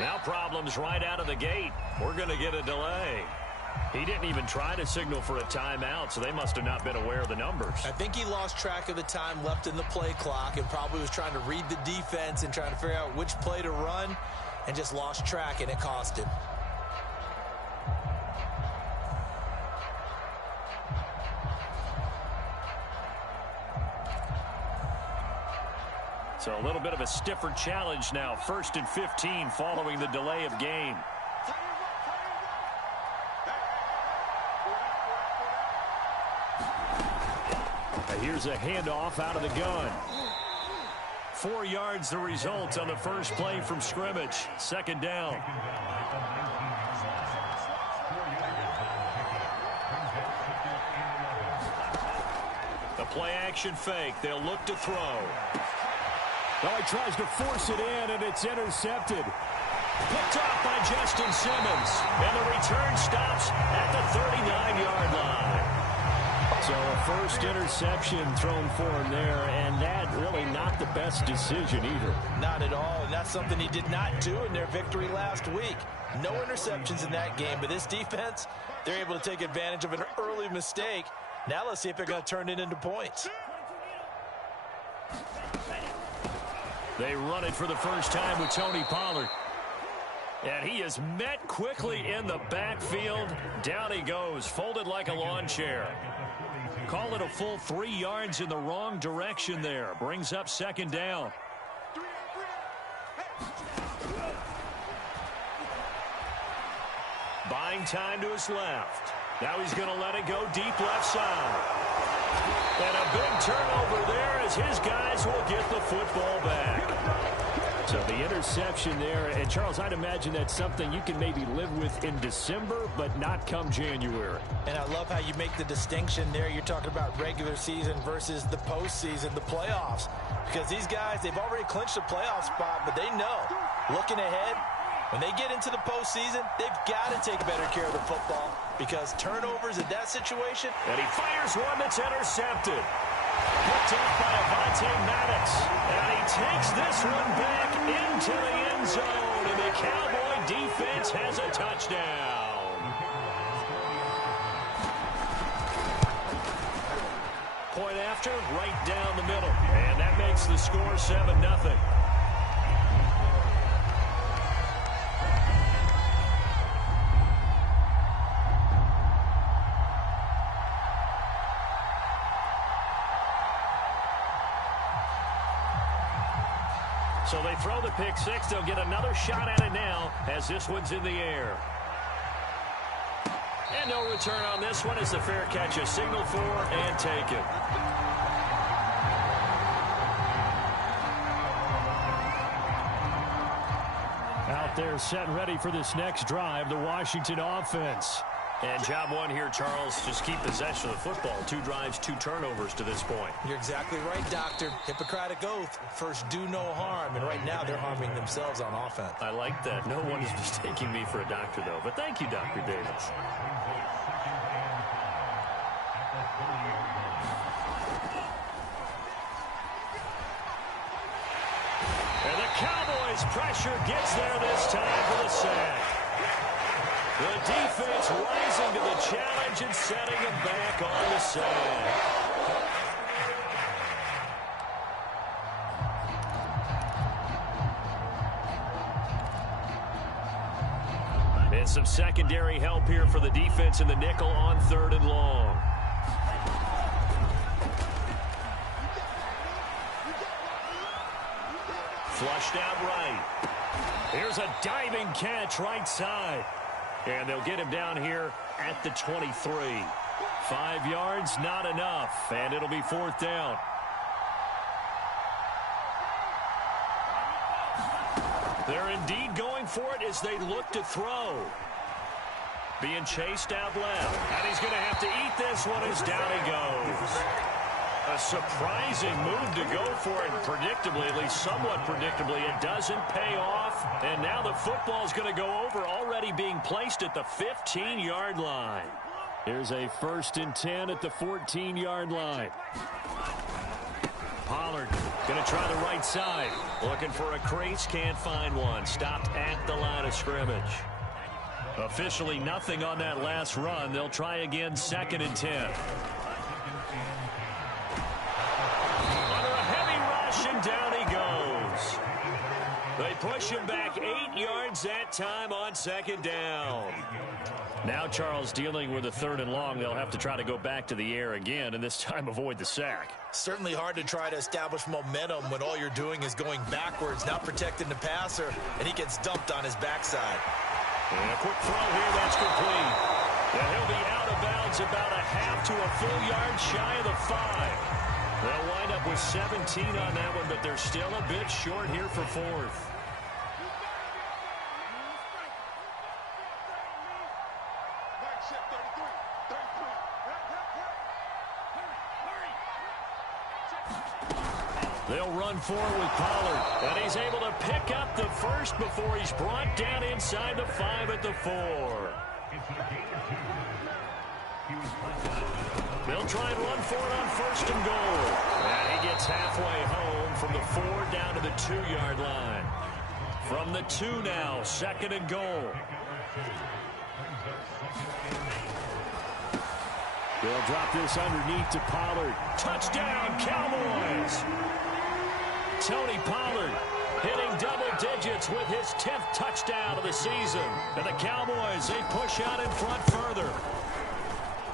Now problems right out of the gate. We're going to get a delay. He didn't even try to signal for a timeout, so they must have not been aware of the numbers. I think he lost track of the time left in the play clock and probably was trying to read the defense and trying to figure out which play to run and just lost track, and it cost him. So a little bit of a stiffer challenge now. 1st and 15 following the delay of game. Here's a handoff out of the gun. 4 yards the result on the first play from scrimmage. 2nd down. The play action fake. They'll look to throw. Oh, he tries to force it in, and it's intercepted. Picked off by Justin Simmons. And the return stops at the 39-yard line. So a first interception thrown for him there, and that really not the best decision either. Not at all, and that's something he did not do in their victory last week. No interceptions in that game, but this defense, they're able to take advantage of an early mistake. Now let's see if they're going to turn it into points. They run it for the first time with Tony Pollard. And he is met quickly in the backfield. Down he goes, folded like a lawn chair. Call it a full 3 yards in the wrong direction there. Brings up 2nd down. Buying time to his left. Now he's going to let it go deep left side. And a big turnover there as his guys will get the football back. So the interception there, and Charles, I'd imagine that's something you can maybe live with in December, but not come January. And I love how you make the distinction there. You're talking about regular season versus the postseason, the playoffs. Because these guys, they've already clinched a playoff spot, but they know, looking ahead, when they get into the postseason, they've got to take better care of the football because turnovers in that situation. And he fires one that's intercepted. Picked off by Avonte Maddox. And he takes this one back into the end zone. And the Cowboy defense has a touchdown. Point after, right down the middle. And that makes the score 7-0. So they throw the pick six. They'll get another shot at it now as this one's in the air. And no return on this one. It's a fair catch, a signal for and taken. Out there set and ready for this next drive, the Washington offense. And job one here, Charles, just keep possession of the football. 2 drives, 2 turnovers to this point. You're exactly right, Doctor. Hippocratic oath. First, do no harm. And right now, they're harming themselves on offense. I like that. No one is mistaking me for a doctor, though. But thank you, Dr. Davis. And the Cowboys' pressure gets there this time for the sack. The defense rising to the challenge and setting them back on the sack. And some secondary help here for the defense in the nickel on 3rd and long. Flushed out right. Here's a diving catch right side. And they'll get him down here at the 23. 5 yards, not enough. And it'll be 4th down. They're indeed going for it as they look to throw. Being chased out left. And he's going to have to eat this one as down he goes. A surprising move to go for it, predictably, at least somewhat predictably. It doesn't pay off, and now the football is going to go over, already being placed at the 15-yard line. Here's a 1st and 10 at the 14-yard line. Pollard going to try the right side. Looking for a crease, can't find one. Stopped at the line of scrimmage. Officially nothing on that last run. They'll try again, 2nd and 10. Under a heavy rush, and down he goes. They push him back 8 yards that time on 2nd down. Now Charles dealing with a 3rd and long. They'll have to try to go back to the air again, and this time avoid the sack. Certainly hard to try to establish momentum when all you're doing is going backwards, not protecting the passer, and he gets dumped on his backside. And a quick throw here, that's complete. And he'll be out of bounds about a half to a full yard shy of the 5. They'll wind up with 17 on that one, but they're still a bit short here for 4th. They'll run forward with Pollard, and he's able to pick up the first before he's brought down inside the 5 at the 4. They'll try and run for it on 1st and goal. And he gets halfway home from the 4 down to the 2-yard line. From the 2 now, 2nd and goal. They'll drop this underneath to Pollard. Touchdown, Cowboys! Tony Pollard hitting double digits with his 10th touchdown of the season. And the Cowboys, they push out in front further.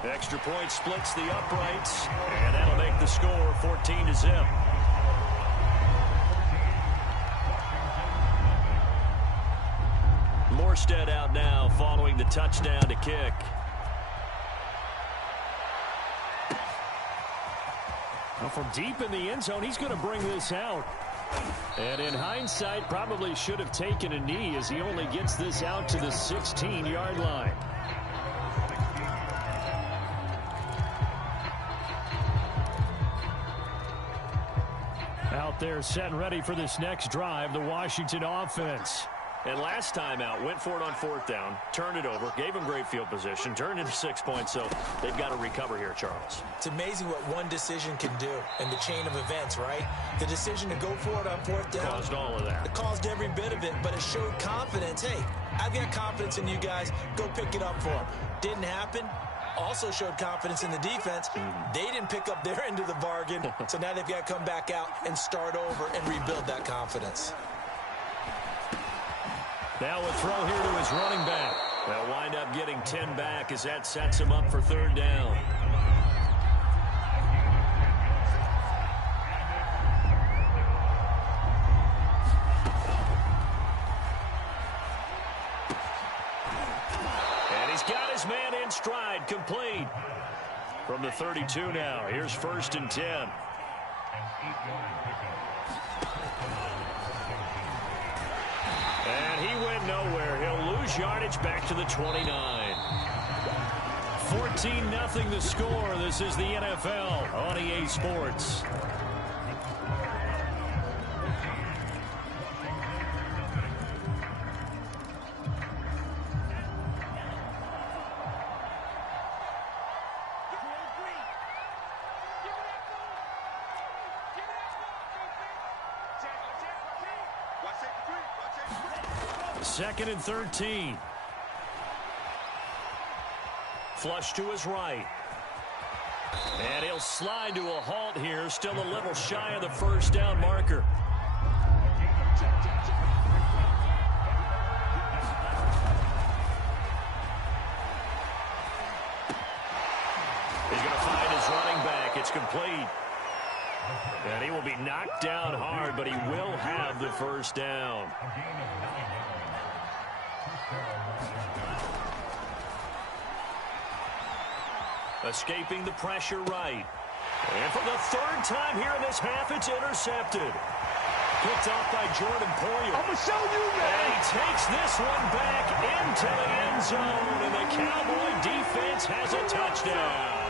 Extra point splits the uprights, and that'll make the score 14-0. Morstead out now following the touchdown to kick. Well, from deep in the end zone, he's going to bring this out. And in hindsight, probably should have taken a knee as he only gets this out to the 16-yard line. Out there set and ready for this next drive, the Washington offense. And last time out, went for it on 4th down, turned it over, gave him great field position, turned into 6 points, so they've got to recover here, Charles. It's amazing what one decision can do in the chain of events, right? The decision to go for it on 4th down. Caused all of that. It caused every bit of it, but it showed confidence. Hey, I've got confidence in you guys. Go pick it up for them. Didn't happen. Also showed confidence in the defense. They didn't pick up their end of the bargain, so now they've got to come back out and start over and rebuild that confidence. Now a throw here to his running back. They'll wind up getting 10 back as that sets him up for 3rd down. And he's got his man in stride, complete. From the 32 now, here's 1st and 10. And he went nowhere. He'll lose yardage back to the 29. 14-0 the score. This is the NFL on EA Sports. Second and 13. Flush to his right. And he'll slide to a halt here. Still a little shy of the 1st down marker. He's going to find his running back. It's complete. And he will be knocked down hard, but he will have the 1st down. Escaping the pressure right. And for the 3rd time here in this half, it's intercepted. Picked off by Jordan Poyer. I'm going to show you, man. And he takes this one back into the end zone, and the Cowboy defense has a touchdown.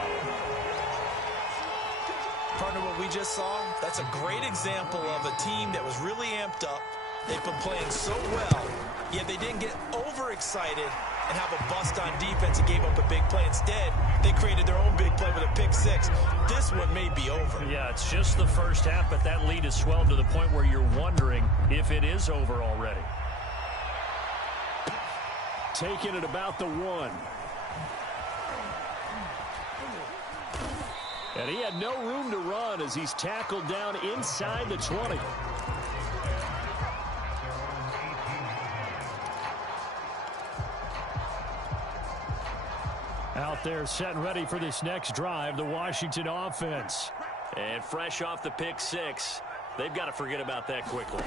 Partner, what we just saw, that's a great example of a team that was really amped up. They've been playing so well, yet they didn't get overexcited and have a bust on defense and gave up a big play. Instead, they created their own big play with a pick six. This one may be over. Yeah, it's just the first half, but that lead has swelled to the point where you're wondering if it is over already. Taking it about the 1. And he had no room to run as he's tackled down inside the 20. Out there set and ready for this next drive, the Washington offense. And fresh off the pick six, they've got to forget about that quickly.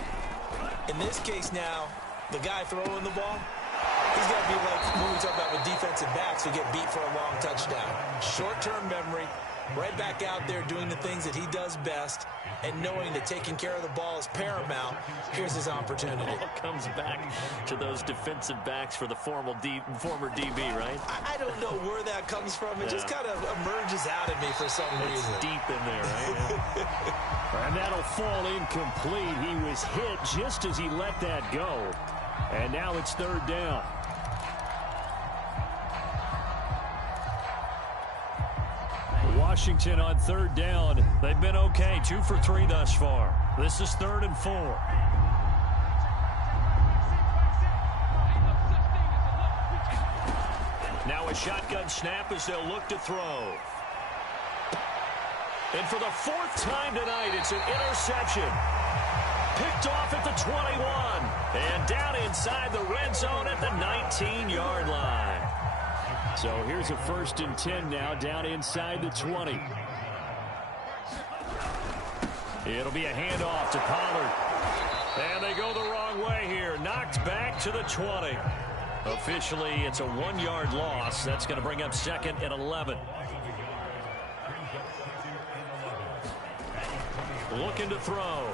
In this case now, the guy throwing the ball, he's got to be like when we talk about with defensive backs who get beat for a long touchdown. Short-term memory, right back out there doing the things that he does best, and knowing that taking care of the ball is paramount. Here's his opportunity. It all comes back to those defensive backs for the former DB, right? I don't know where that comes from. It just kind of emerges out of me for some reason. It's deep in there, right? And that'll fall incomplete. He was hit just as he let that go. And now it's 3rd down. Washington on 3rd down. They've been okay. 2 for 3 thus far. This is 3rd and 4. Now a shotgun snap as they'll look to throw. And for the 4th time tonight, it's an interception. Picked off at the 21. And down inside the red zone at the 19-yard line. So here's a 1st and 10 now, down inside the 20. It'll be a handoff to Pollard. And they go the wrong way here. Knocked back to the 20. Officially, it's a 1-yard loss. That's going to bring up 2nd and 11. Looking to throw.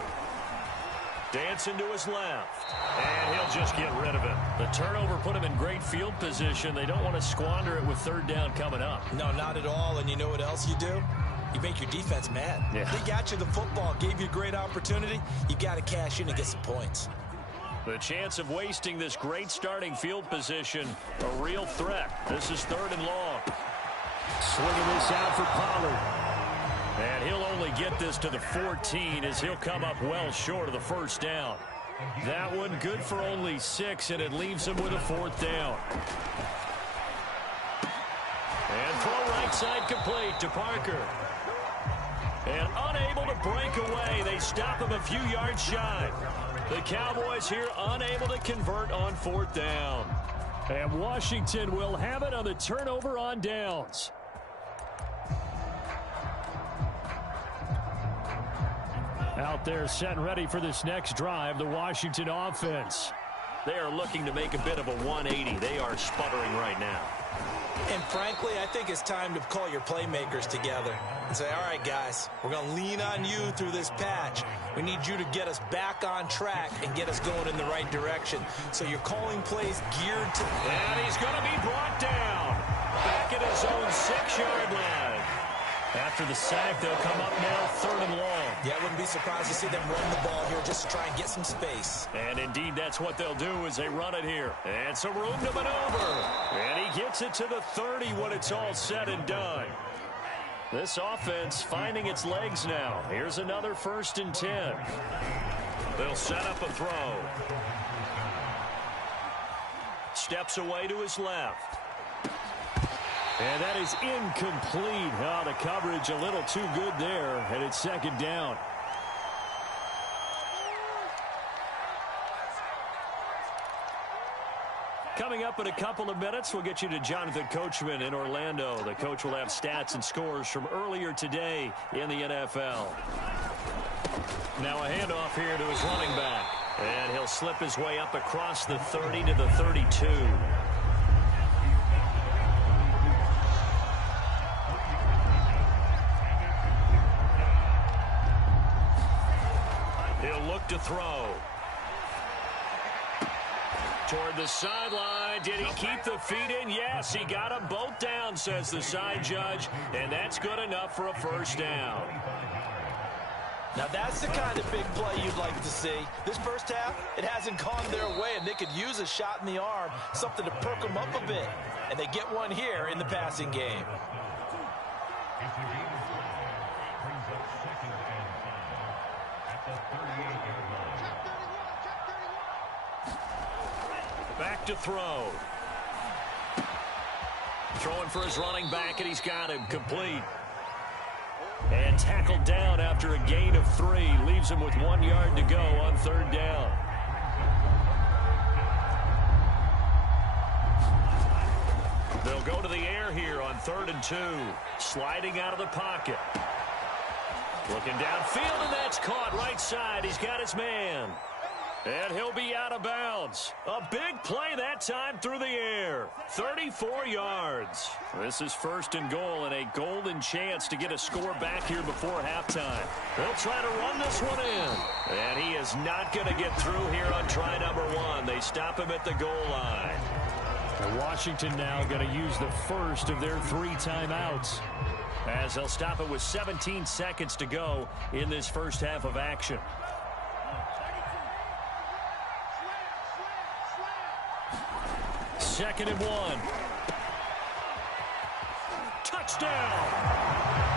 Dancing to his left. And he'll just get rid of it. The turnover put him in great field position. They don't want to squander it with 3rd down coming up. No, not at all. And you know what else you do? You make your defense mad. Yeah. They got you the football, gave you a great opportunity. You got to cash in and get some points. The chance of wasting this great starting field position, a real threat. This is 3rd and long. Swinging this out for Pollard. And he'll only get this to the 14 as he'll come up well short of the 1st down. That one good for only 6, and it leaves him with a 4th down. And throw right side complete to Parker. And unable to break away. They stop him a few yards shy. The Cowboys here unable to convert on 4th down. And Washington will have it on the turnover on downs. Out there set and ready for this next drive, the Washington offense. They are looking to make a bit of a 180. They are sputtering right now. And frankly, I think it's time to call your playmakers together and say, all right, guys, we're going to lean on you through this patch. We need you to get us back on track and get us going in the right direction. So you're calling plays geared to... And he's going to be brought down. Back at his own 6-yard line. After the sack, they'll come up now 3rd and long. Yeah, I wouldn't be surprised to see them run the ball here just to try and get some space. And indeed, that's what they'll do as they run it here. And some room to maneuver. And he gets it to the 30 when it's all said and done. This offense finding its legs now. Here's another 1st and 10. They'll set up a throw. Steps away to his left. And that is incomplete. Oh, the coverage a little too good there, and it's 2nd down. Coming up in a couple of minutes, we'll get you to Jonathan Coachman in Orlando. The coach will have stats and scores from earlier today in the NFL. Now a handoff here to his running back. And he'll slip his way up across the 30 to the 32. To throw. Toward the sideline. Did he keep the feet in? Yes, he got them both down, says the side judge. And that's good enough for a 1st down. Now that's the kind of big play you'd like to see. This first half, it hasn't gone their way, and they could use a shot in the arm, something to perk them up a bit. And they get one here in the passing game. Back to throw. Throwing for his running back, and he's got him complete. And tackled down after a gain of 3. Leaves him with 1 yard to go on third down. They'll go to the air here on 3rd and 2. Sliding out of the pocket. Looking downfield, and that's caught right side. He's got his man. And he'll be out of bounds. A big play that time through the air. 34 yards. This is 1st and goal and a golden chance to get a score back here before halftime. They'll try to run this one in. And he is not going to get through here on try number 1. They stop him at the goal line. And Washington now going to use the first of their 3 timeouts, as they'll stop it with 17 seconds to go in this first half of action. Second and 1. Touchdown!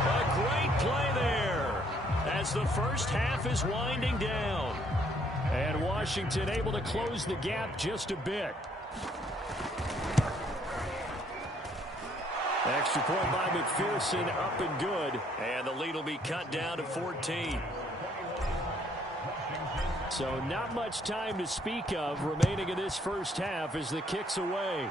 A great play there as the first half is winding down. And Washington able to close the gap just a bit. Extra point by McPherson, up and good. And the lead will be cut down to 14. So not much time to speak of remaining in this first half as the kick's away.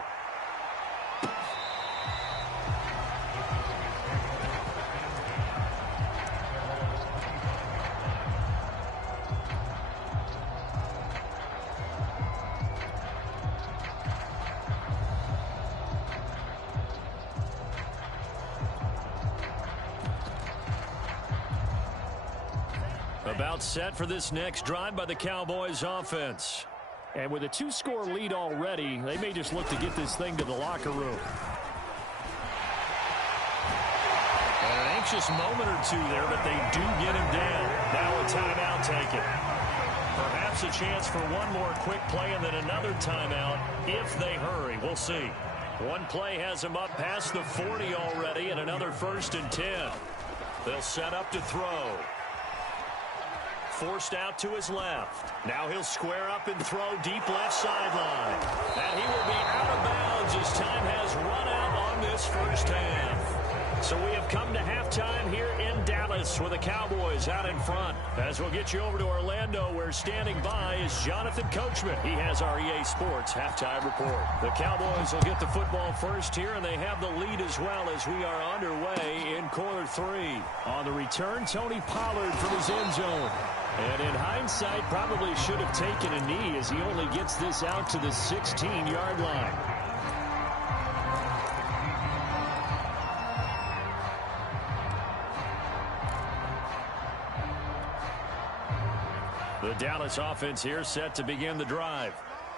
About set for this next drive by the Cowboys offense. And with a 2-score lead already, they may just look to get this thing to the locker room. And an anxious moment or 2 there, but they do get him down. Now a timeout taken. Perhaps a chance for one more quick play and then another timeout if they hurry. We'll see. One play has him up past the 40 already, and another 1st and 10. They'll set up to throw. Forced out to his left. Now he'll square up and throw deep left sideline. And he will be out of bounds as time has run out on this first half. So we have come to halftime here in Dallas with the Cowboys out in front. As we'll get you over to Orlando, where standing by is Jonathan Coachman. He has our EA Sports halftime report. The Cowboys will get the football first here, and they have the lead as well as we are underway in quarter 3. On the return, Tony Pollard from his end zone. And in hindsight, probably should have taken a knee as he only gets this out to the 16-yard line. The Dallas offense here set to begin the drive.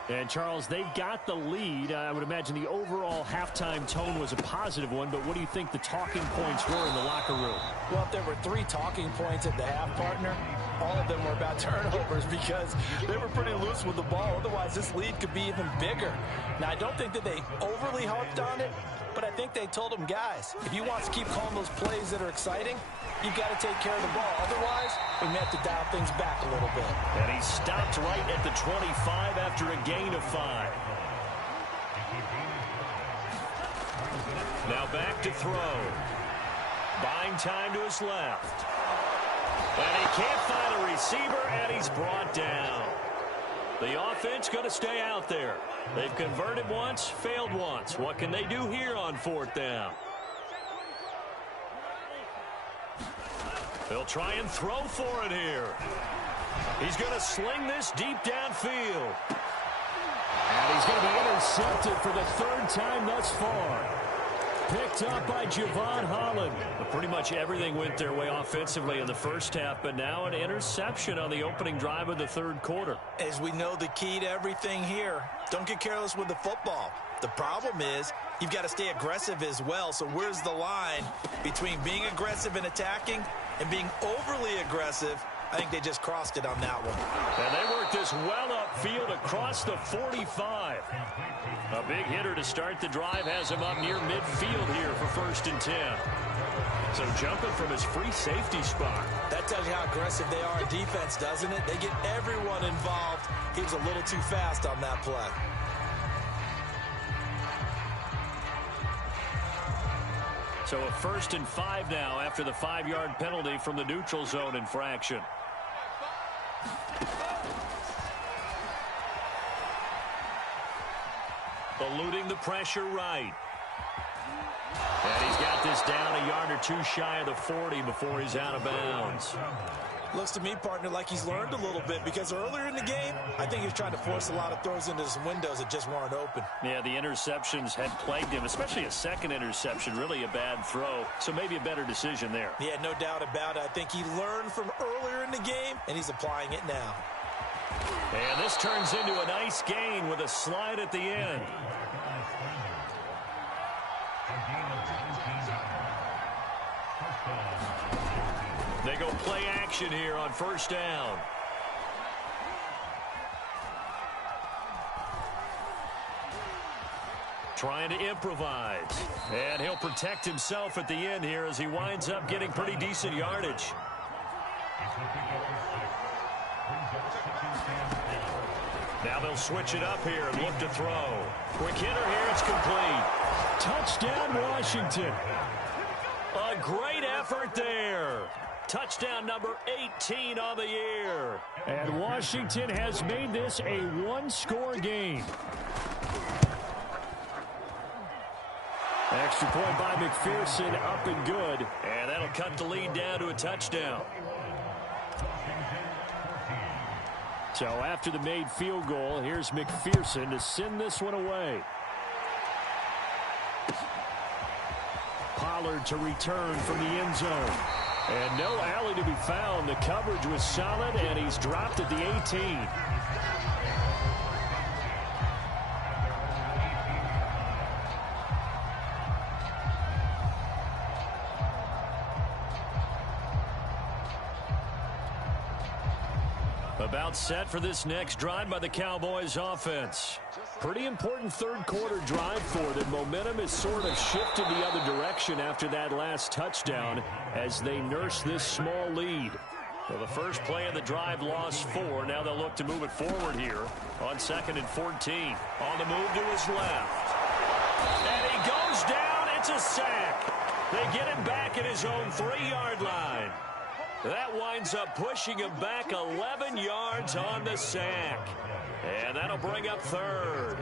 And, Charles, they've got the lead. I would imagine the overall halftime tone was a positive one, but what do you think the talking points were in the locker room? Well, if there were 3 talking points at the half, partner, all of them were about turnovers because they were pretty loose with the ball. Otherwise, this lead could be even bigger. Now, I don't think that they overly harped on it, but I think they told them, guys, if you want to keep calling those plays that are exciting, you've got to take care of the ball. Otherwise, we may have to dial things back a little bit. And he stopped right at the 25 after a gain of 5. Now back to throw. Buying time to his left. And he can't find a receiver, and he's brought down. The offense going to stay out there. They've converted once, failed once. What can they do here on 4th down? They'll try and throw for it here. He's going to sling this deep downfield. And he's going to be intercepted for the 3rd time thus far. Picked up by Javon Holland. But pretty much everything went their way offensively in the first half, but now an interception on the opening drive of the 3rd quarter. As we know, the key to everything here, don't get careless with the football. The problem is you've got to stay aggressive as well. So where's the line between being aggressive and attacking and being overly aggressive I think they just crossed it on that one. And they worked this well upfield across the 45. A big hitter to start the drive has him up near midfield here for 1st and 10. So jumping from his free safety spot. That tells you how aggressive they are in defense, doesn't it? They get everyone involved. He was a little too fast on that play. So a 1st and 5 now after the 5-yard penalty from the neutral zone infraction. Eluding the pressure right. And he's got this down a yard or two shy of the 40 before he's out of bounds. Looks to me, partner, like he's learned a little bit, because earlier in the game, I think he was trying to force a lot of throws into some windows that just weren't open. Yeah, the interceptions had plagued him, especially a second interception, really a bad throw. So maybe a better decision there. Yeah, no doubt about it. I think he learned from earlier in the game, and he's applying it now. And this turns into a nice gain with a slide at the end. They go play action here on 1st down. Trying to improvise. And he'll protect himself at the end here as he winds up getting pretty decent yardage. Now they'll switch it up here and look to throw. Quick hitter here, it's complete. Touchdown, Washington. A great effort there. Touchdown number 18 on the year. And Washington has made this a one-score game. Extra point by McPherson, up and good. And that'll cut the lead down to a touchdown. So after the made field goal, here's McPherson to send this one away. Pollard to return from the end zone. And no alley to be found. The coverage was solid, and he's dropped at the 18. About set for this next drive by the Cowboys offense. Pretty important third quarter drive for them. Momentum has sort of shifted the other direction after that last touchdown as they nurse this small lead. Well, the first play of the drive lost 4. Now they'll look to move it forward here on 2nd and 14. On the move to his left. And he goes down. It's a sack. They get him back at his own 3-yard line. That winds up pushing him back 11 yards on the sack. And that'll bring up 3rd.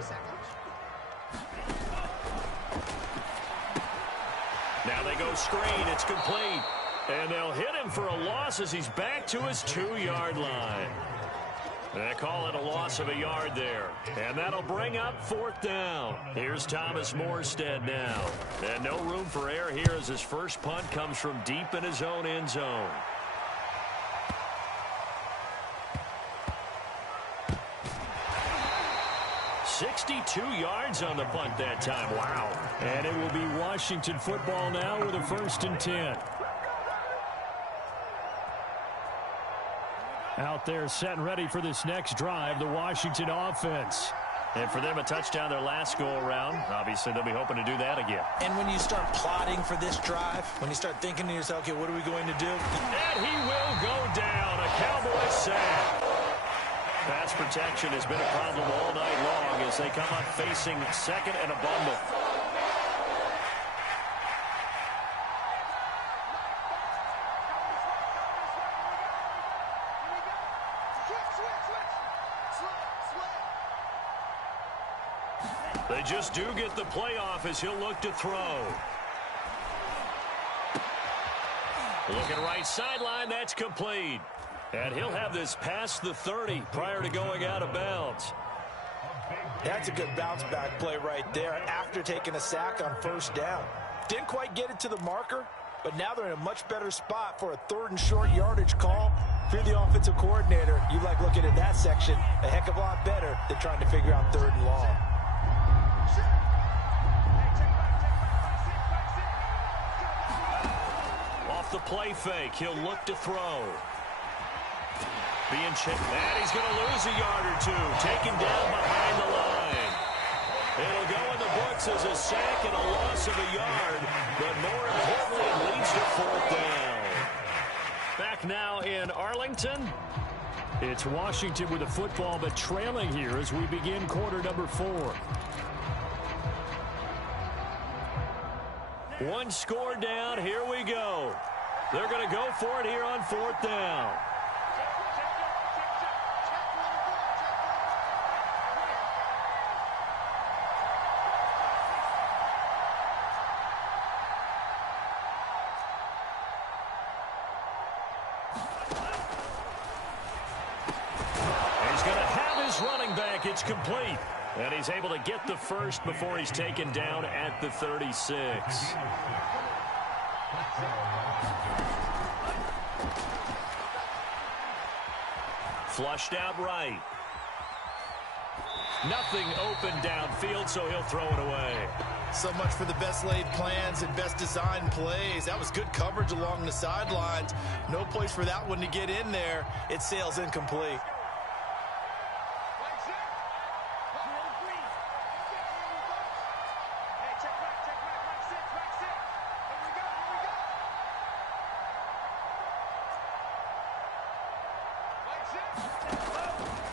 Now they go screen. It's complete. And they'll hit him for a loss as he's back to his 2-yard line. They call it a loss of a yard there. And that'll bring up 4th down. Here's Thomas Morstead now. And no room for error here as his first punt comes from deep in his own end zone. 62 yards on the punt that time. Wow. And it will be Washington football now with a 1st and 10. Out there set and ready for this next drive, the Washington offense. And for them, a touchdown their last go-around. Obviously, they'll be hoping to do that again. And when you start plotting for this drive, when you start thinking to yourself, okay, what are we going to do? And he will go down. A Cowboy sack. Pass protection has been a problem all night long as they come up facing 2nd and a bundle. They just do get the playoff as he'll look to throw. Looking right sideline, that's complete. And he'll have this past the 30 prior to going out of bounds. That's a good bounce back play right there after taking a sack on 1st down. Didn't quite get it to the marker, but now they're in a much better spot for a 3rd and short yardage call. If you're the offensive coordinator, you like looking at that section a heck of a lot better than trying to figure out 3rd and long. Off the play fake, he'll look to throw. Being chipped, and he's going to lose a yard or two. Taken down behind the line. It'll go in the books as a sack and a loss of a yard, but more importantly, it leads to fourth down. Back now in Arlington. It's Washington with the football, but trailing here as we begin quarter number 4. One score down. Here we go. They're going to go for it here on fourth down. It's complete. And he's able to get the first before he's taken down at the 36. Flushed out right. Nothing open downfield, so he'll throw it away. So much for the best laid plans and best designed plays. That was good coverage along the sidelines. No place for that one to get in there. It sails incomplete.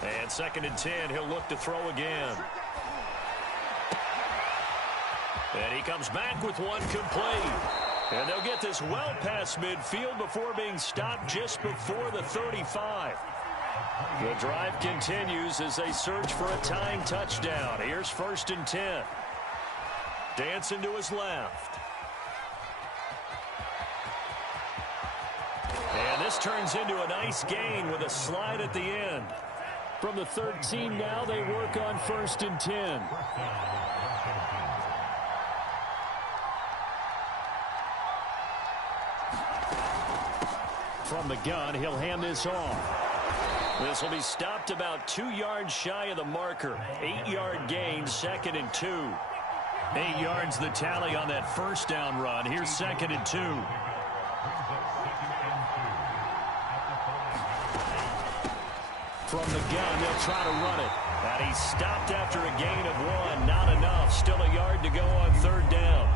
And 2nd and 10, he'll look to throw again. And he comes back with one complete. And they'll get this well past midfield before being stopped just before the 35. The drive continues as they search for a tying touchdown. Here's 1st and 10. Dancing to his left. And this turns into a nice gain with a slide at the end. From the 13 now, they work on 1st and 10. From the gun, he'll hand this off. This will be stopped about 2 yards shy of the marker. 8-yard gain, 2nd and 2. 8 yards the tally on that first down run. Here's 2nd and 2. From the gun, they'll try to run it. And he's stopped after a gain of 1. Not enough. Still a yard to go on 3rd down.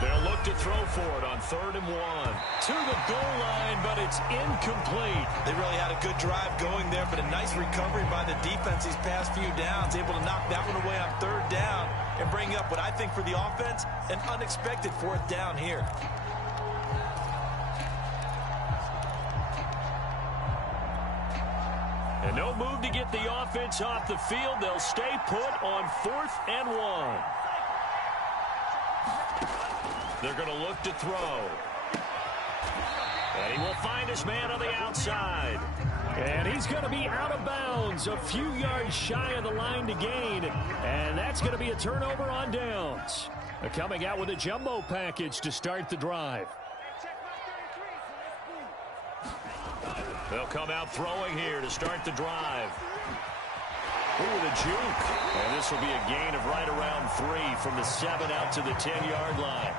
They'll look to throw for it on 3rd and 1. To the goal line, but it's incomplete. They really had a good drive going there, but a nice recovery by the defense these past few downs. Able to knock that one away on 3rd down and bring up what I think for the offense, an unexpected 4th down here. And no move to get the offense off the field. They'll stay put on 4th and 1. They're going to look to throw. And he will find his man on the outside. And he's going to be out of bounds, a few yards shy of the line to gain. And that's going to be a turnover on downs. They're coming out with a jumbo package to start the drive. They'll come out throwing here to start the drive. Ooh, the juke. And this will be a gain of right around 3 from the 7 out to the 10-yard line.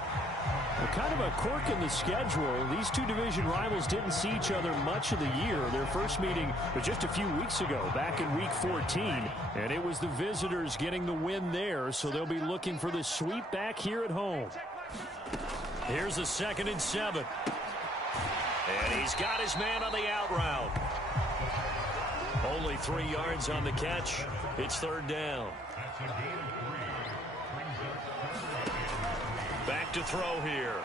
Well, kind of a quirk in the schedule. These two division rivals didn't see each other much of the year. Their first meeting was just a few weeks ago, back in Week 14. And it was the visitors getting the win there, so they'll be looking for the sweep back here at home. Here's the 2nd and 7. And he's got his man on the out route. Only 3 yards on the catch. It's 3rd down. Back to throw here.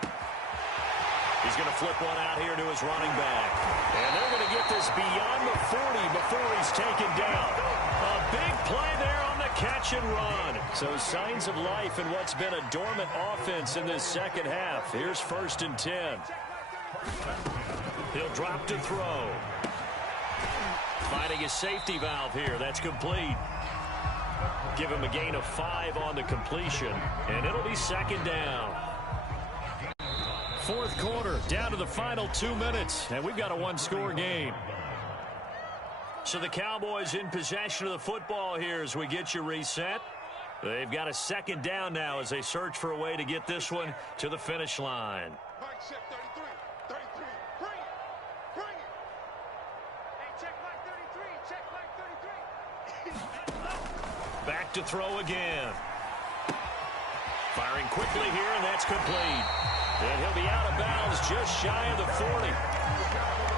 He's going to flip one out here to his running back. And they're going to get this beyond the 40 before he's taken down. A big play there on the catch and run. So signs of life in what's been a dormant offense in this second half. Here's 1st and 10. He'll drop to throw. Finding a safety valve here. That's complete. Give him a gain of 5 on the completion. And it'll be 2nd down. 4th quarter, down to the final 2 minutes. And we've got a 1-score game. So the Cowboys in possession of the football here as we get you reset. They've got a 2nd down now as they search for a way to get this one to the finish line. Back to throw again. Firing quickly here, and that's complete. And he'll be out of bounds just shy of the 40.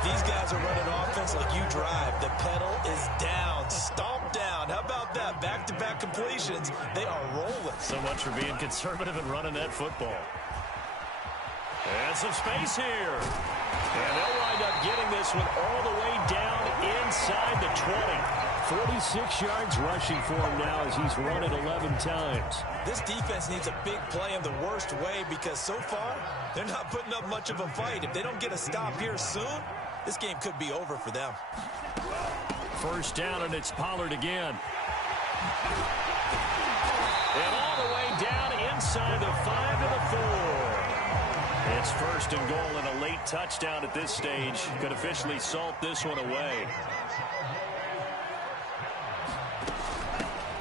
These guys are running offense like you drive. The pedal is down, stomp down. How about that? Back-to-back completions. They are rolling. So much for being conservative and running that football. And some space here. And they'll wind up getting this one all the way down inside the 20. 46 yards rushing for him now as he's run it 11 times. This defense needs a big play in the worst way because so far they're not putting up much of a fight. If they don't get a stop here soon, this game could be over for them. First down, and it's Pollard again. And all the way down inside the 5 to the 4. It's first and goal, and a late touchdown at this stage could officially salt this one away.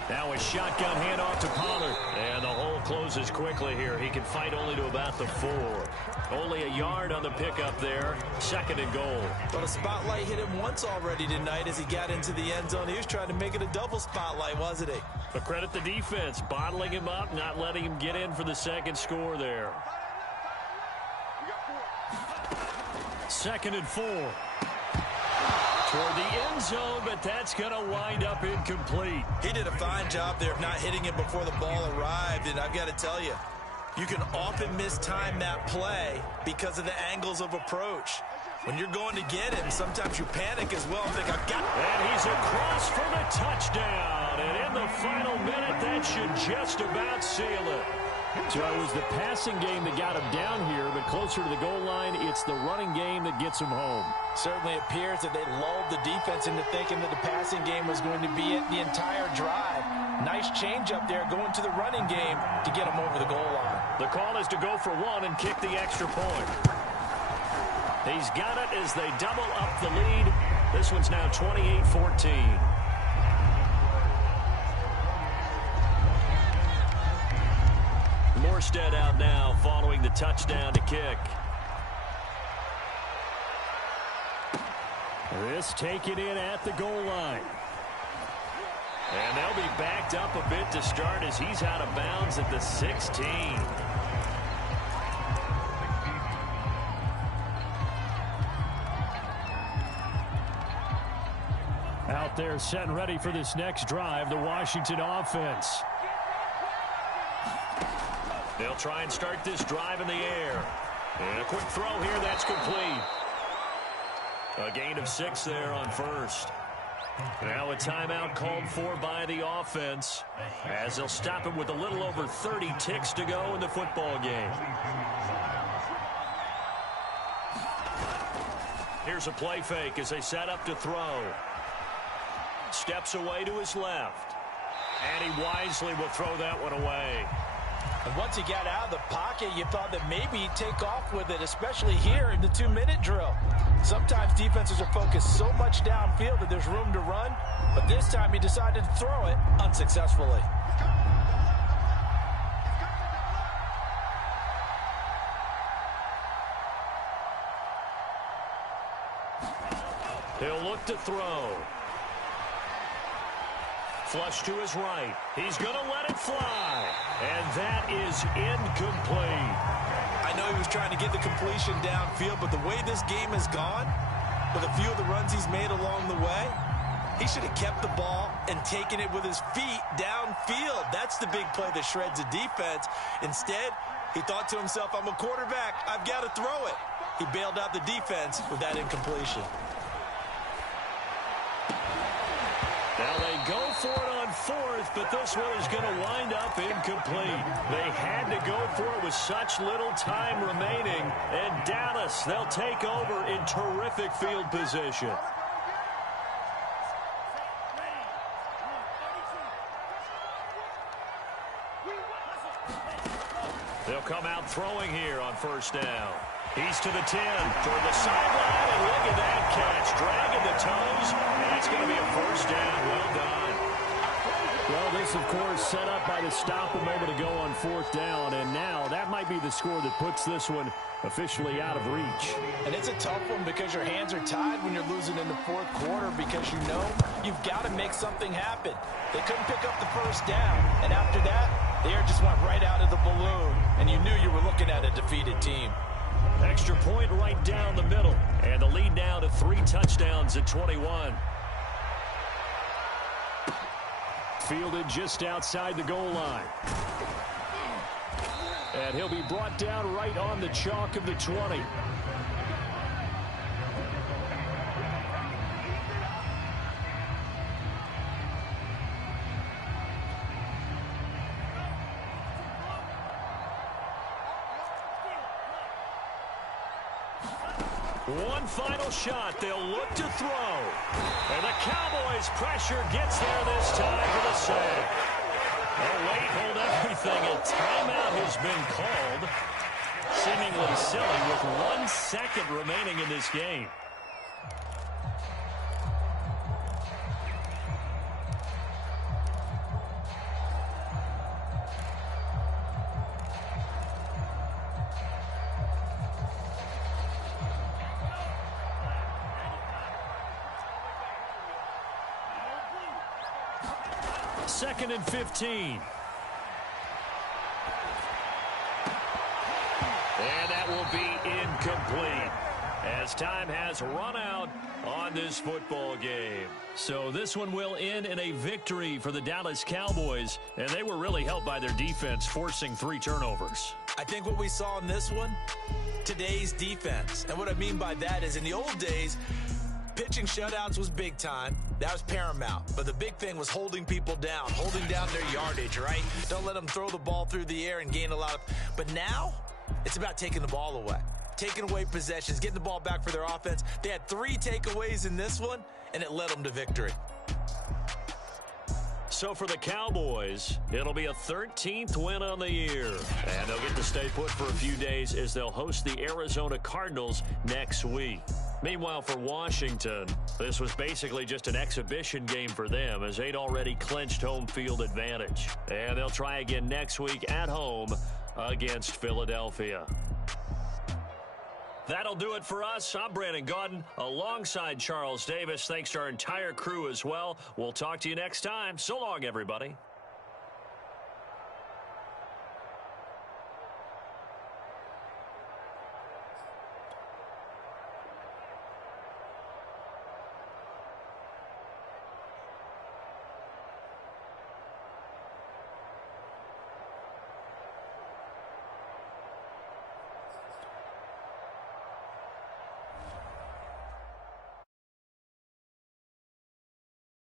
Now a shotgun handoff to Pollard. And the hole closes quickly here. He can fight only to about the 4. Only a yard on the pickup there. Second and goal. Well, the spotlight hit him once already tonight as he got into the end zone. He was trying to make it a double spotlight, wasn't he? But credit the defense, bottling him up, not letting him get in for the second score there. Second and 4. Toward the end zone, but that's going to wind up incomplete. He did a fine job there of not hitting it before the ball arrived, and I've got to tell you, you can often mistime that play because of the angles of approach. When you're going to get him, sometimes you panic as well and think, I've got it. And he's across for the touchdown. And in the final minute, that should just about seal it. So it was the passing game that got him down here, but closer to the goal line, it's the running game that gets him home. Certainly appears that they lulled the defense into thinking that the passing game was going to be it the entire drive. Nice change up there going to the running game to get him over the goal line. The call is to go for one and kick the extra point. He's got it as they double up the lead. This one's now 28-14. Morstead out now following the touchdown to kick. This taken in at the goal line. And they'll be backed up a bit to start as he's out of bounds at the 16. Out there set and ready for this next drive, the Washington offense. They'll try and start this drive in the air. And a quick throw here, that's complete. A gain of 6 there on first. Now a timeout called for by the offense as they'll stop it with a little over 30 ticks to go in the football game. Here's a play fake as they set up to throw. Steps away to his left. And he wisely will throw that one away. And once he got out of the pocket, you thought that maybe he'd take off with it, especially here in the 2-minute drill. Sometimes defenses are focused so much downfield that there's room to run, but this time he decided to throw it unsuccessfully. He'll look to throw. Flush to his right. He's going to let it fly. And that is incomplete. I know he was trying to get the completion downfield, but the way this game has gone, with a few of the runs he's made along the way, he should have kept the ball and taken it with his feet downfield. That's the big play that shreds a defense. Instead, he thought to himself, I'm a quarterback. I've got to throw it. He bailed out the defense with that incompletion. Now they go for it on fourth, but this one is going to wind up incomplete. They had to go for it with such little time remaining. And Dallas, they'll take over in terrific field position. They'll come out throwing here on first down. He's to the 10, toward the sideline, and look at that catch. Dragging the toes, and it's going to be a first down. Well done. Well, this, of course, set up by the stop a moment ago on 4th down, and now that might be the score that puts this one officially out of reach. And it's a tough one because your hands are tied when you're losing in the 4th quarter because you know you've got to make something happen. They couldn't pick up the first down, and after that, the air just went right out of the balloon, and you knew you were looking at a defeated team. Extra point right down the middle, and the lead now to 3 touchdowns at 21. Fielded just outside the goal line. And he'll be brought down right on the chalk of the 20. One final shot. They'll look to throw. And the Cowboys' pressure gets there this time for the save. Oh, wait, hold everything. A timeout has been called. Seemingly silly with 1 second remaining in this game. Second and 15. And that will be incomplete as time has run out on this football game. So this one will end in a victory for the Dallas Cowboys, and they were really helped by their defense forcing 3 turnovers. I think what we saw in this one, today's defense. And what I mean by that is in the old days, pitching shutouts was big time. That was paramount. But the big thing was holding people down, holding down their yardage, right? Don't let them throw the ball through the air and gain a lot of... But now, it's about taking the ball away. Taking away possessions, getting the ball back for their offense. They had 3 takeaways in this one, and it led them to victory. So for the Cowboys, it'll be a 13th win on the year. And they'll get to stay put for a few days as they'll host the Arizona Cardinals next week. Meanwhile, for Washington, this was basically just an exhibition game for them as they'd already clinched home field advantage. And they'll try again next week at home against Philadelphia. That'll do it for us. I'm Brandon Gaudin alongside Charles Davis. Thanks to our entire crew as well. We'll talk to you next time. So long, everybody.